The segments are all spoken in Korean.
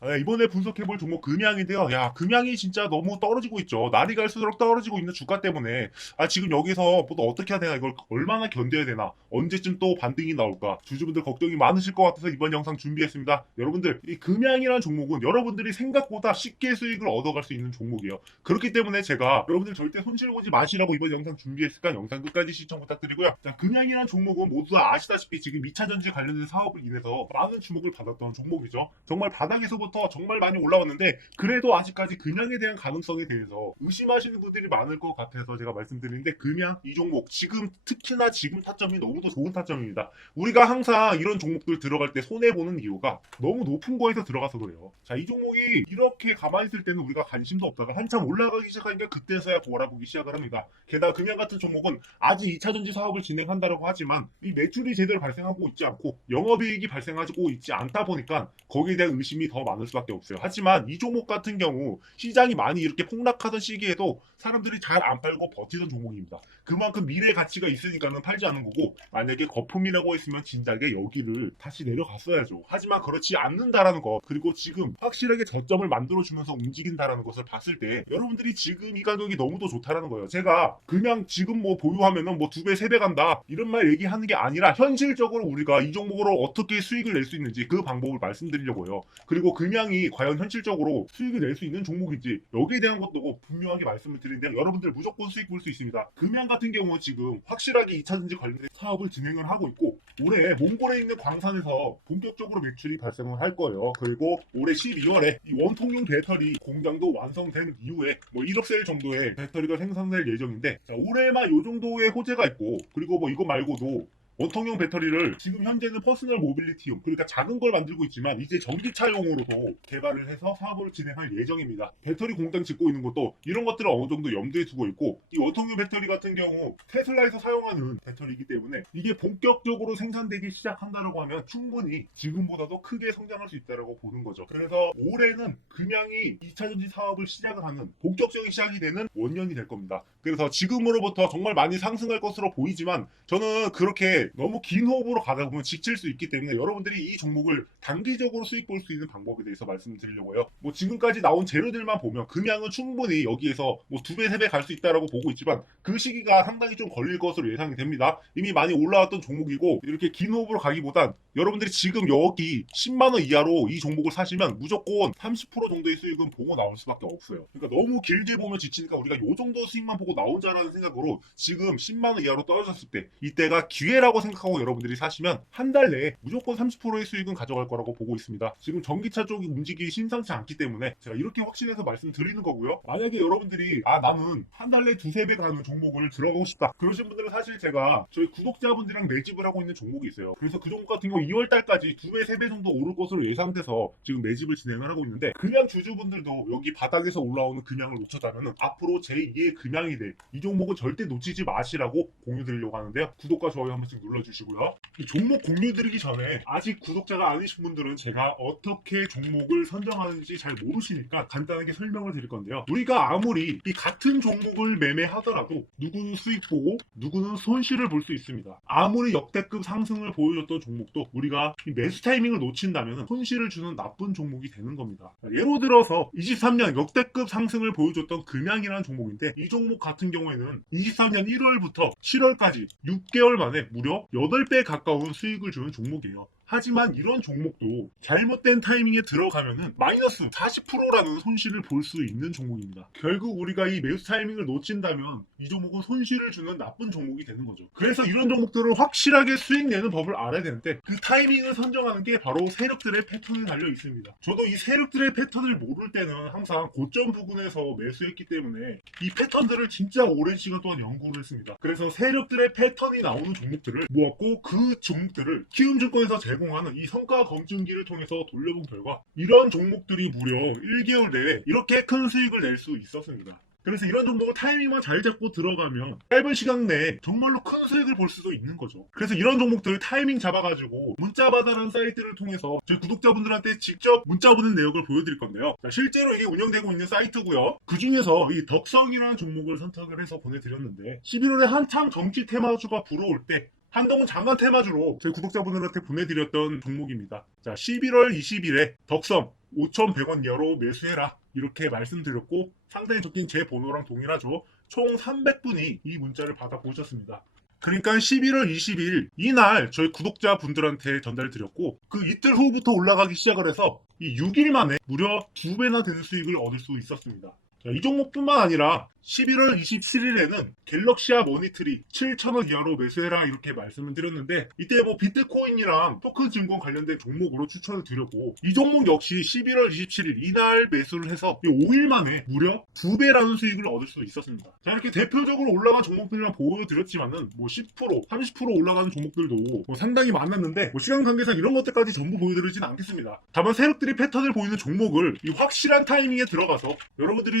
아, 이번에 분석해볼 종목 금양인데요. 야, 금양이 진짜 너무 떨어지고 있죠. 날이 갈수록 떨어지고 있는 주가 때문에 아 지금 여기서 또 어떻게 해야 되나 이걸 얼마나 견뎌야 되나 언제쯤 또 반등이 나올까 주주분들 걱정이 많으실 것 같아서 이번 영상 준비했습니다. 여러분들 이 금양이라는 종목은 여러분들이 생각보다 쉽게 수익을 얻어갈 수 있는 종목이에요. 그렇기 때문에 제가 여러분들 절대 손실 보지 마시라고 이번 영상 준비했으니까 영상 끝까지 시청 부탁드리고요. 자, 금양이라는 종목은 모두 다 아시다시피 지금 2차 전지 관련된 사업을 인해서 많은 주목을 받았던 종목이죠. 정말 바닥에서부터 정말 많이 올라왔는데 그래도 아직까지 금양에 대한 가능성에 대해서 의심하시는 분들이 많을 것 같아서 제가 말씀드리는데 금양 이 종목 지금 특히나 지금 타점이 너무도 좋은 타점입니다. 우리가 항상 이런 종목들 들어갈 때 손해 보는 이유가 너무 높은 거에서 들어가서 그래요. 자, 이 종목이 이렇게 가만히 있을 때는 우리가 관심도 없다가 한참 올라가기 시작하니까 그때서야 몰아보기 시작을 합니다. 게다가 금양 같은 종목은 아직 2차 전지 사업을 진행한다고 하지만 이 매출이 제대로 발생하고 있지 않고 영업이익이 발생하고 있지 않다 보니까 거기에 대한 의심이 더 많을 수밖에 없어요. 하지만 이 종목 같은 경우 시장이 많이 이렇게 폭락하던 시기에도 사람들이 잘 안 팔고 버티던 종목입니다. 그만큼 미래 가치가 있으니까는 팔지 않는 거고 만약에 거품이라고 했으면 진작에 여기를 다시 내려갔어야죠. 하지만 그렇지 않는다라는 거 그리고 지금 확실하게 저점을 만들어주면서 움직인다라는 것을 봤을 때 여러분들이 지금 이 가격이 너무도 좋다라는 거예요. 제가 그냥 지금 뭐 보유하면은 뭐 두 배, 세 배 간다 이런 말 얘기하는 게 아니라 현실적으로 우리가 이 종목으로 어떻게 수익을 낼 수 있는지 그 방법을 말씀드리려고요. 그리고 금양이 과연 현실적으로 수익을 낼 수 있는 종목인지 여기에 대한 것도 분명하게 말씀을 드리는데 여러분들 무조건 수익 볼 수 있습니다. 금양 같은 경우 지금 확실하게 2차전지 관련된 사업을 진행을 하고 있고 올해 몽골에 있는 광산에서 본격적으로 매출이 발생을 할 거예요. 그리고 올해 12월에 이 원통용 배터리 공장도 완성된 이후에 뭐 1억 셀 정도의 배터리가 생산될 예정인데 자, 올해만 이 정도의 호재가 있고 그리고 뭐 이거 말고도 원통용 배터리를 지금 현재는 퍼스널 모빌리티용 그러니까 작은 걸 만들고 있지만 이제 전기차용으로도 개발을 해서 사업을 진행할 예정입니다. 배터리 공장 짓고 있는 것도 이런 것들을 어느 정도 염두에 두고 있고 이 원통용 배터리 같은 경우 테슬라에서 사용하는 배터리이기 때문에 이게 본격적으로 생산되기 시작한다라고 하면 충분히 지금보다도 크게 성장할 수 있다라고 보는 거죠. 그래서 올해는 금양이 2차 전지 사업을 시작을 하는 본격적인 시작이 되는 원년이 될 겁니다. 그래서 지금으로부터 정말 많이 상승할 것으로 보이지만 저는 그렇게 너무 긴 호흡으로 가다 보면 지칠 수 있기 때문에 여러분들이 이 종목을 단기적으로 수익 볼 수 있는 방법에 대해서 말씀드리려고요. 뭐 지금까지 나온 재료들만 보면 금양은 충분히 여기에서 뭐 두 배, 세 배 갈 수 있다라고 보고 있지만 그 시기가 상당히 좀 걸릴 것으로 예상이 됩니다. 이미 많이 올라왔던 종목이고 이렇게 긴 호흡으로 가기보단 여러분들이 지금 여기 10만 원 이하로 이 종목을 사시면 무조건 30% 정도의 수익은 보고 나올 수밖에 없어요. 그러니까 너무 길게 보면 지치니까 우리가 이 정도 수익만 보고 나오자라는 생각으로 지금 10만 원 이하로 떨어졌을 때 이때가 기회라고 생각하고 여러분들이 사시면 한 달 내에 무조건 30%의 수익은 가져갈 거라고 보고 있습니다. 지금 전기차 쪽이 움직이기 심상치 않기 때문에 제가 이렇게 확신해서 말씀드리는 거고요. 만약에 여러분들이 아 나는 한 달 내에 두세 배 가는 종목을 들어가고 싶다. 그러신 분들은 사실 제가 저희 구독자분들이랑 매집을 하고 있는 종목이 있어요. 그래서 그 종목 같은 경우 2월 달까지 두 배, 세 배 정도 오를 것으로 예상돼서 지금 매집을 진행을 하고 있는데 금양 주주분들도 여기 바닥에서 올라오는 금양을 놓쳤다면 앞으로 제2의 금양이 될이 종목은 절대 놓치지 마시라고 공유 드리려고 하는데요. 구독과 좋아요 한 번씩 눌러주시고요. 이 종목 공유 드리기 전에 아직 구독자가 아니신 분들은 제가 어떻게 종목을 선정하는지 잘 모르시니까 간단하게 설명을 드릴 건데요. 우리가 아무리 이 같은 종목을 매매하더라도 누구는 수익 보고 누구는 손실을 볼 수 있습니다. 아무리 역대급 상승을 보여줬던 종목도 우리가 이 매수 타이밍을 놓친다면 손실을 주는 나쁜 종목이 되는 겁니다. 예로 들어서 23년 역대급 상승을 보여줬던 금양이라는 종목인데 이 종목 같은 경우에는 23년 1월부터 7월까지 6개월 만에 무려 8배 가까운 수익을 주는 종목이에요. 하지만 이런 종목도 잘못된 타이밍에 들어가면은 마이너스 40%라는 손실을 볼 수 있는 종목입니다. 결국 우리가 이 매수 타이밍을 놓친다면 이 종목은 손실을 주는 나쁜 종목이 되는 거죠. 그래서 이런 종목들을 확실하게 수익 내는 법을 알아야 되는데 그 타이밍을 선정하는 게 바로 세력들의 패턴에 달려 있습니다. 저도 이 세력들의 패턴을 모를 때는 항상 고점 부근에서 매수했기 때문에 이 패턴들을 진짜 오랜 시간 동안 연구를 했습니다. 그래서 세력들의 패턴이 나오는 종목들을 모았고 그 종목들을 키움증권에서 제 공하는 이 성과 검증기를 통해서 돌려본 결과 이런 종목들이 무려 1개월 내에 이렇게 큰 수익을 낼 수 있었습니다. 그래서 이런 종목을 타이밍만 잘 잡고 들어가면 짧은 시간 내에 정말로 큰 수익을 볼 수도 있는 거죠. 그래서 이런 종목들을 타이밍 잡아가지고 문자바다라는 사이트를 통해서 저희 구독자분들한테 직접 문자 보낸 내역을 보여드릴 건데요. 자, 실제로 이게 운영되고 있는 사이트고요. 그 중에서 이 덕성이라는 종목을 선택을 해서 보내드렸는데 11월에 한참 정치 테마주가 불어올 때 한동훈 장관 테마주로 저희 구독자분들한테 보내드렸던 종목입니다. 자, 11월 20일에 덕섬 5,100원 이하로 매수해라. 이렇게 말씀드렸고 상당히 적긴 제 번호랑 동일하죠. 총 300분이 이 문자를 받아보셨습니다. 그러니까 11월 20일 이날 저희 구독자분들한테 전달드렸고 그 이틀 후부터 올라가기 시작을 해서 이 6일 만에 무려 2배나 되는 수익을 얻을 수 있었습니다. 자, 이 종목뿐만 아니라 11월 27일에는 갤럭시아 머니트리 7,000원 이하로 매수해라 이렇게 말씀을 드렸는데 이때 뭐 비트코인이랑 토큰 증권 관련된 종목으로 추천을 드렸고 이 종목 역시 11월 27일 이날 매수를 해서 5일 만에 무려 2배라는 수익을 얻을 수 있었습니다. 자 이렇게 대표적으로 올라간 종목들이랑 보여드렸지만은 뭐 10% 30% 올라가는 종목들도 뭐 상당히 많았는데 뭐 시간 관계상 이런 것들까지 전부 보여드리지는 않겠습니다. 다만 세력들이 패턴을 보이는 종목을 이 확실한 타이밍에 들어가서 여러분들이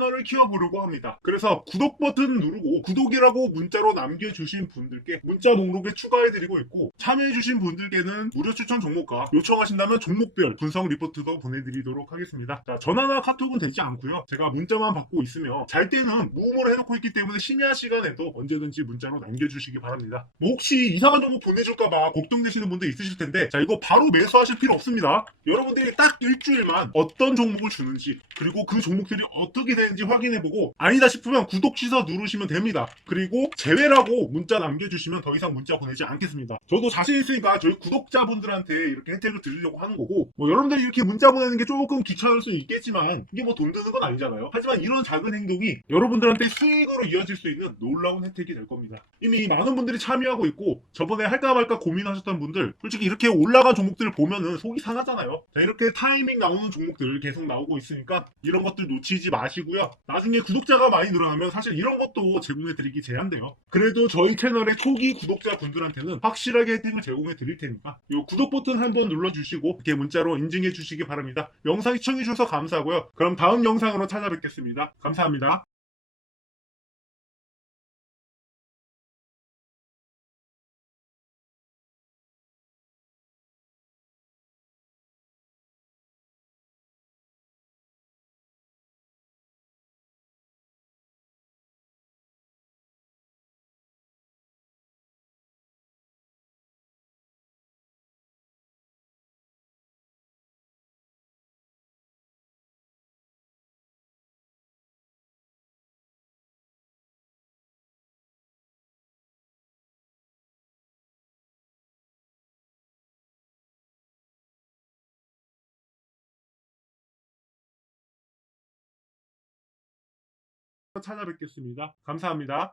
널을 키워보려고 합니다. 그래서 구독 버튼 누르고 구독이라고 문자로 남겨주신 분들께 문자 목록에 추가해드리고 있고 참여해주신 분들께는 무료 추천 종목과 요청하신다면 종목별 분석 리포트도 보내드리도록 하겠습니다. 자, 전화나 카톡은 되지 않고요. 제가 문자만 받고 있으며 잘 때는 무음으로 해놓고 있기 때문에 심야 시간에도 언제든지 문자로 남겨주시기 바랍니다. 뭐 혹시 이상한 정보 보내줄까봐 걱정되시는 분들 있으실 텐데 자 이거 바로 매수하실 필요 없습니다. 여러분들이 딱 일주일만 어떤 종목을 주는지 그리고 그 종목들이 어떻게 되는지 확인해보고 아니다 싶으면 구독 취소 누르시면 됩니다. 그리고 제외라고 문자 남겨주시면 더 이상 문자 보내지 않겠습니다. 저도 자신 있으니까 저희 구독자분들한테 이렇게 혜택을 드리려고 하는 거고 뭐 여러분들이 이렇게 문자 보내는 게 조금 귀찮을 수 있겠지만 이게 뭐 돈 드는 건 아니잖아요. 하지만 이런 작은 행동이 여러분들한테 수익으로 이어질 수 있는 놀라운 혜택이 될 겁니다. 이미 많은 분들이 참여하고 있고 저번에 할까 말까 고민하셨던 분들 솔직히 이렇게 올라간 종목들을 보면은 속이 상하잖아요. 자, 이렇게 타이밍 나오는 종목들 계속 나오고 있으니까 이런 것들 놓치지 마시 고요. 나중에 구독자가 많이 늘어나면 사실 이런 것도 제공해 드리기 제한돼요. 그래도 저희 채널의 초기 구독자분들한테는 확실하게 혜택을 제공해 드릴 테니까 이 구독 버튼 한번 눌러주시고 이렇게 문자로 인증해 주시기 바랍니다. 영상 시청해 주셔서 감사하고요. 그럼 다음 영상으로 찾아뵙겠습니다. 감사합니다. 찾아뵙겠습니다. 감사합니다.